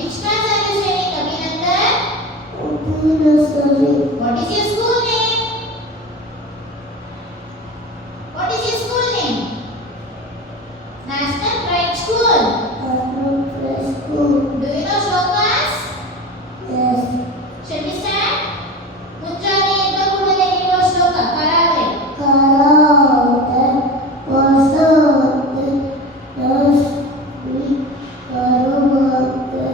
Which class are you studying, Abhinandan? Nursery. What is your school name? What is your school name? National Pride School. School. Do you know shlokas? Yes. Shall we start? ಮುಂಜಾನೆ ಎದ್ದ ಕೂಡಲೇ ಹೇಳುವ ಶ್ಲೋಕ ಕರಾವಳಿ. ಕರಾವಳಿ ವಸಂತ ರಶ್ಮಿ ಕರುವಗೆ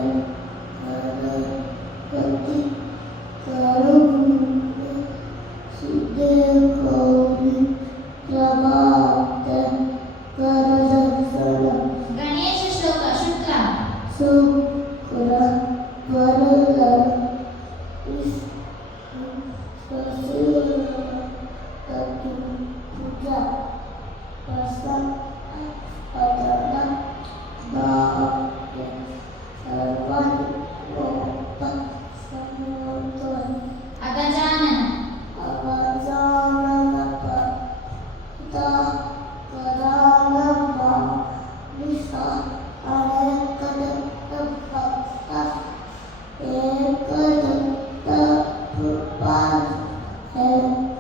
ಕರಪತಿ ಕರುಗೆ ಸಿದ್ಧೆ ಗೌರಿ ಪ್ರಭಾತ ಕರದರ್ಶನ. ಗಣೇಶ ಶ್ಲೋಕ ಶುಕ್ಲ. ಶುಕ್ರ ವರದರ ಅಗಜಾನನ.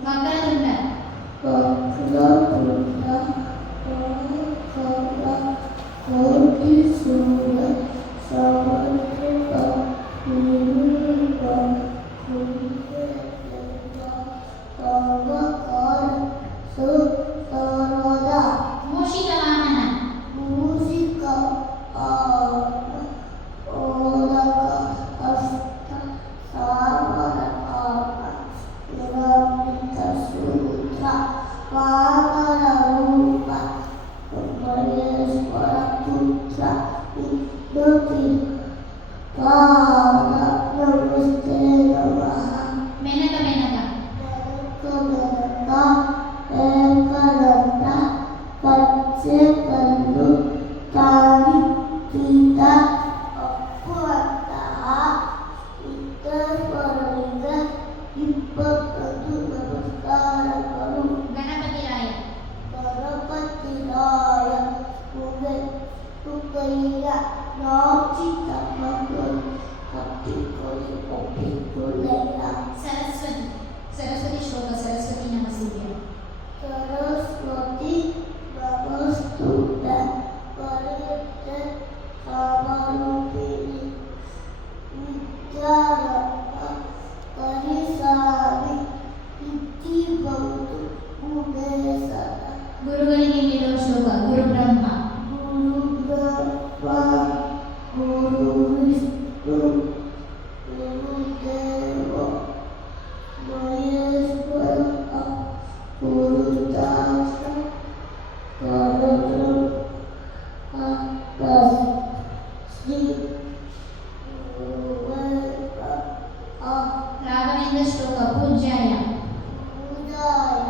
ಮಕರತುಂಡ. ಮೂಷಿಕ ವಾಹನ. ಮೆನಕ ಮೆನಕ. ಪಚ್ಚೆ ಕಲ್ಲು ತಾಳಿ ಪೀಠ ಅಪ್ಪುವಂತಹ ಇತರರಿಗೆ 20 ನಮಸ್ಕಾರಗಳು. ಗಣಪತಿ ರಾಯ. ಗಣಪತಿ ರಾಯ ತುಕೈಯ ನಾಚಿ ತಮ್ಮಗಳು ಕಟ್ಟಿಕೊಳ್ಳಿ ಒಪ್ಪಿಕೊಳ್ಳಲ್ಲ. ಸರಸ್ವತಿ. ಸರಸ್ವತಿ ಶ್ಲೋಕ ಸರಸ್ವತಿ ನಮಸ್ತುಭ್ಯ. ಸರಸ್ವತಿ ನಮಸ್ತುಭ್ಯ ವರದೆ ಕಾಮರೂಪಿಣಿ ವಿದ್ಯಾರತ್ನ ಪರಿಸಾರಿ ಇತಿ ಭವತು ಉಮೇಸನ. ಗುರುಗಳಿಗೆ ಹೇಳುವ ಶ್ಲೋಕ ಗುರು ಬ್ರಹ್ಮ. ಗುರು ಬ್ರಹ್ಮ ಗುರು ವಿಷ್ಣು ಗುರುದೇವ ಮಹೇಶ್ವರ ಗುರುದಾಸ ಪರಬ್ರಹ್ಮ ಶ್ರೀ ಗುರುವೇದ ರಾಘವೇಂದ್ರ ಶ್ಲೋಕ ಪೂಜ್ಯಾಯ. ಪೂಜಾಯ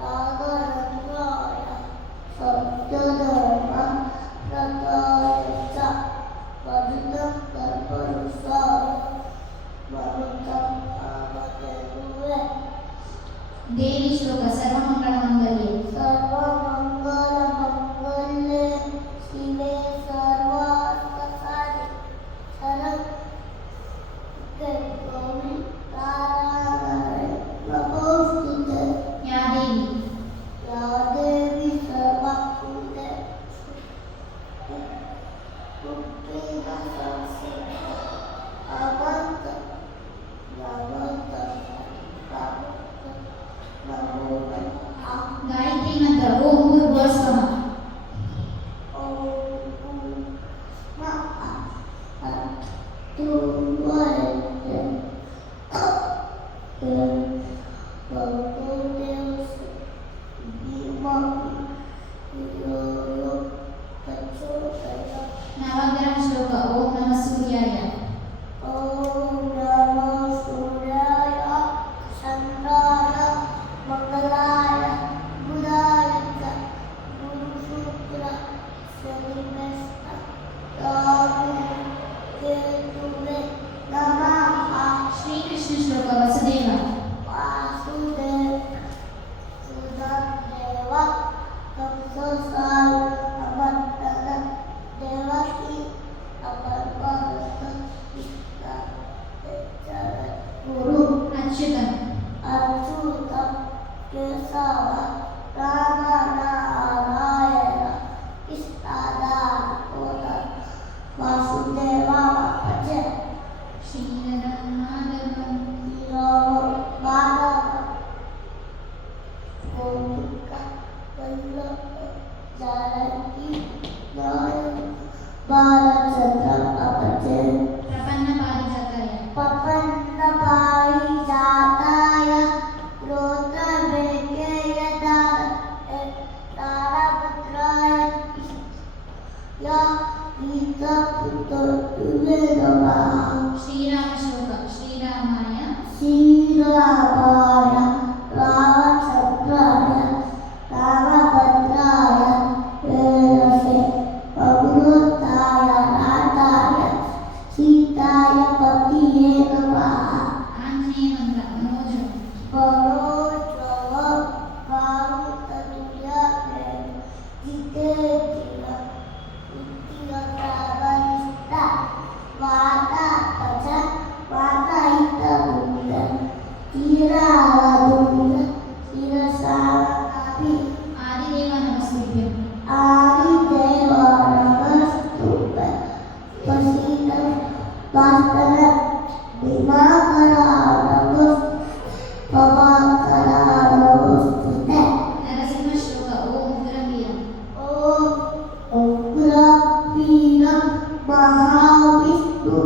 ರಾಘವೇಂದ್ರಾಯ ಸತ್ಯಧರ್ಮ ಪ್ರದಾಯ ಚ ಪವಿತ್ರಂ ಕಲ್ಪವೃಕ್ಷಾಯ ಮರುತಂ ಕಾಮಧೇನುವೇ. ದೇವಿ ಶ್ಲೋಕ ಸರ್ವಮಂಗಳ ಮಂಗಲ್ಯೆ. ಸರ್ವಮಂಗಲ ಮಂಗಲ್ಯೆ ಶಿವೆ ಸರ್ವಾರ್ಥಸಾಧಿ ಶರಣ್ಯೆ ಗೌರಿ ನಾರಾಯಣಿ ನಮೋಸ್ತುತೆ. ಯಾ ದೇವಿ. ಯಾ ದೇವಿ ಸರ್ವಭೂತೆ ರೂಪೇಣ ಸಂಸ್ಥಿತ ಅಮಂತ ನಮಃ ನಮೋ ನಮಃ. ಗಾಯತ್ರಿ ಮಂತ್ರ ಓಂ ಭೂರ್ಭುವಃ. ನವಗ್ರಹ ಶ್ಲೋಕ ಓಂ ನಮಃ ಸೂರ್ಯಾಯ. ಓಂ ನಮೋ ಸೂರ್ಯಾಯ ಚಂದ್ರಾಯ ಮಂಗಲಾಯ ಬುಧಾಯ ಚ ಗುರು ಶುಕ್ರ ಶನಿಶ್ಚ ರಾಹು ಕೇತುವೇ ನಮಃ. ಶ್ರೀಕೃಷ್ಣ ಶ್ಲೋಕ ವಸುದೇವ. ವಾಸುದೇವ ಅಚ್ಯುತ ಕೇಶವ ರಾಮ ನಾರಾಯಣ ಕೃಷ್ಣದ ಕೋದ ವಾಸುದೇವ ಅಜಯ ಶ್ರೀರಾಮ ಮಾಧವ ಗೋಪಿಕ ವಲ್ಲಭ ಜಾನಕಿ ಬಾಲಚಂದ್ರ ಅಪಜಯ ಪ್ರಪನ್ನ ಪಾರಿಜಾತಾಯ ಪಪನ್ನ ಪಾರಿಜಾತಾಯ ರೋತ್ರ ಬೇಕೆಯ ತಾರಪುತ್ರಾಯ ಯಾ ಗೀತ ಪುತ್ರ ಶ್ರೀರಾಮ ಶ್ಲೋಕ ಶ್ರೀರಾಮಾಯ ಶ್ರೀರಾಮಾಯ ರಾಮಚಂದ್ರಾಯ ರಾಮಭದ್ರಾಯ ವೇದಸೆ ಅಮೃತಾಯ ನಾಥಾಯ ಸೀತಾಯ ಪತಿಯೇ ನಮಃ ಆಂಜನೇಯ ಮಂತ್ರ ಮನೋಜ ಪರೋಜವ ಭಾರತದುರ್ಯ ಜಿತೇತಿಯ ಉತ್ತಿಯ ಪ್ರಾವನಿಷ್ಠ ವಾದ ಪಚ ವಾದ ಹಿತ ಬುದ್ಧ ತೀರಾವದುಂಡ ಶಿರಸಾವಿ ಆದಿದೇವ ನಮಸ್ತುಭ್ಯಂ ಆದಿದೇವ ನಮಸ್ತುಭ್ಯ ಪ್ರಸೀದ ಭಾಸ್ಕರ ದಿವಾಕರ ಪ್ರಭಾಕರ ನಮಸ್ತುತೆ ನರಸಿಂಹ ಶ್ಲೋಕ ಓಂ ಉಗ್ರವೀರಂ ಓಂ ಉಗ್ರವೀರಂ ಮಹಾವಿಷ್ಣು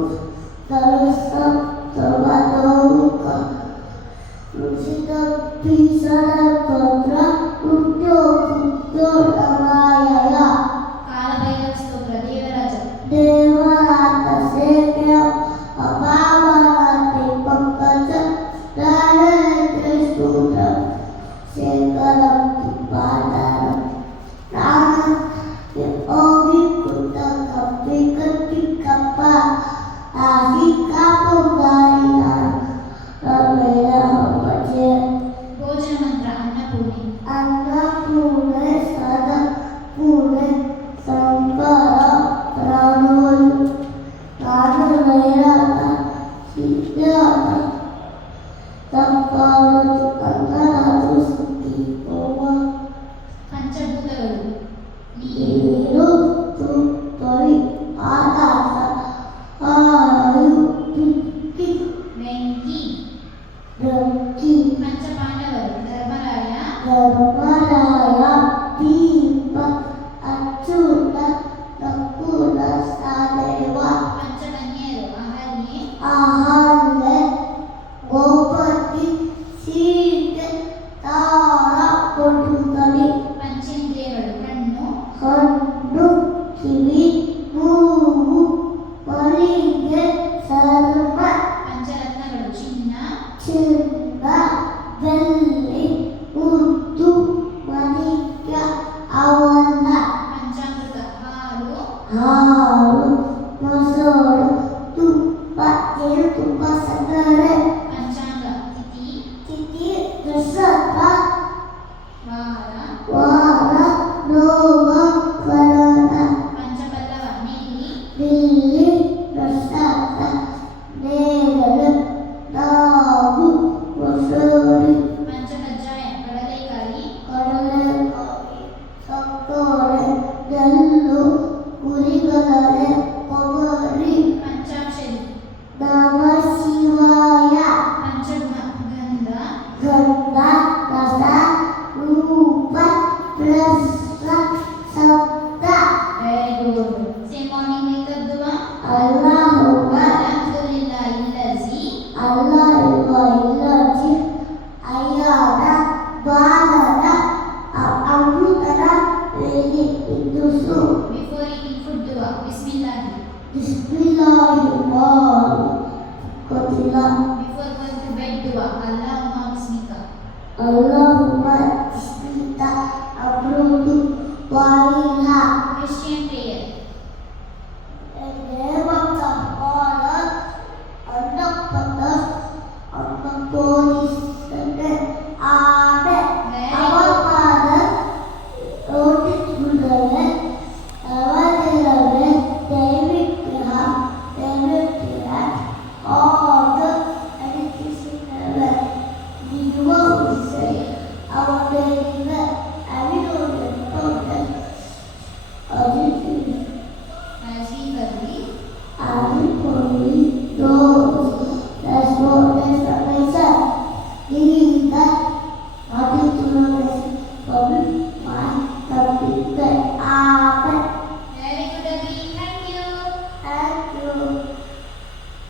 ಸರಸಂ ಸರ್ವತೋಮುಖ ಋಷಿತಂ ಭೀಷಣತಂತ್ರ ಮೃತ್ಯೋ ಮೃತ್ಯೋ ನಮಾಯಯ ಕಾಲಭೈರವ ಸ್ತೋತ್ರ ದೇವರಾಜ ದೇವರಾತ ಸೇವ್ಯ ಅಪಾವರತೆ ಪಂಕಜ ರಾಜೇಂದ್ರ ಸ್ತೋತ್ರ ಶೇಖರಂ ಪಾದರಂ ರಾಮ ಓವಿ ಕುತ ಕಪ್ಪಿ ಕಪ್ಪಿ ಕಪ್ಪ ಆಗಿ ಕಾಪು ಗಾರಿನ ರಮೇಯ ಭಜೆ ಭೋಜನ ಮಂತ್ರ ಅನ್ನಪೂರ್ಣಿ ಅನ್ನಪೂರ್ಣೆ ಸದಾ ಪೂರ್ಣೆ ಸಂಕರ ಪ್ರಾಣೋಲ್ ಪ್ರಾಣವೈರಾಗ ಸಿದ್ಧಾತ ಸಂಪಾದತು ಅಂತರಾಜು ಸುಖಿ ಓವ ಪಂಚಭೂತಗಳು ನೀರು ನೀರು ತುತ್ತೊಳಿ ಆಕಾಶ ಆಯು ಪಿಕ್ಕಿ ಬೆಂಕಿ ಬೆಂಕಿ ಪಂಚಪಾಂಡವರು ಧರ್ಮರಾಯ ಧರ್ಮರಾಯ ದೀಪ ಅಚ್ಯುತ ನಕುಲ ಸಹದೇವ ಪಂಚಕನ್ಯೆಯರು ಅಹಲ್ಯೆ ಅಹಲ್ಯೆ ಗೋಪತಿ ಸೀತೆ ತಾರ ಕೊಡುತ್ತಲಿ ಪಂಚೇಂದ್ರಿಯಗಳು ಕಣ್ಣು ಕಣ್ಣು ಕಿವಿ ಮೂಗು ಮರಿಗೆ ಚರ್ಮ ಪಂಚರತ್ನಗಳು ಚಿನ್ನ ಚಿನ್ನ ಬೆಳ್ಳಿ ಮುತ್ತು ಮಣಿಕ್ಯ ಅವನ್ನ ಪಂಚಾಮೃತ ಹಾಲು ಹಾಲು ಮೊಸರು ತುಪ್ಪ ಜೇನುತುಪ್ಪ ಸಕ್ಕರೆ ಪಂಚಾಂಗ ತಿಥಿ ತಿಥಿ ನಕ್ಷತ್ರ ವಾರ ವಾರ ರೋಗ ಕರಣ ಪಂಚಪಲ್ಲವ ನೆಲ್ಲಿ ಬಿಲ್ಲಿ ನಕ್ಷತ್ರ ನೇರಳೆ ನಾವು ಮೊಸರು ಪಂಚಕಜ್ಜಾಯ ಕಡಲೆಕಾಯಿ ಕಡಲೆಕಾಯಿ ಸಕ್ಕರೆ ನೆಲ್ಲು ಕುರಿಗಲರೆ ಕೊಬ್ಬರಿ ಪಂಚಾಕ್ಷರಿ ನಮ ಶಿವಾಯ ಪಂಚಗುಣ ಗಂಧ ಗಂಧ ರಸ ರೂಪ ಪ್ಲಸ್ ಶಬ್ದ very good say morning makeup ದುವಾ ಅಲ್ಲಾಹುಮ್ಮ ಅಲ್ಹಮ್ದುಲಿಲ್ಲಾಹಿ ಇಲ್ಲಜಿ ಅಲ್ಲಾಹುಮ್ಮ ಇಲ್ಲಜಿ ಅಯ್ಯಾನ ಬಾಲನ ಅಮೃತನ ವೇದಿ ಇಂದುಸು ಬಿಫೋರ್ ಈಟಿಂಗ್ ಫುಡ್ ದುವಾ ಬಿಸ್ಮಿಲ್ಲಾಹಿ ಬಿಸ್ಮಿಲ್ಲಾಹಿ ಗೊತ್ತಿಲ್ಲ ಬಿಫೋರ್ ಗೋಯಿಂಗ್ ಟು ಬೆಡ್ ದುವಾ ಅಲ್ಲಾಹುಮ್ಮ ಬಿಸ್ಮಿಕ ಅಲ್ಲಾಹುಮ್ಮ ಬಿಸ್ಮಿಕ ಅಮೃತ ವಾಯಿನ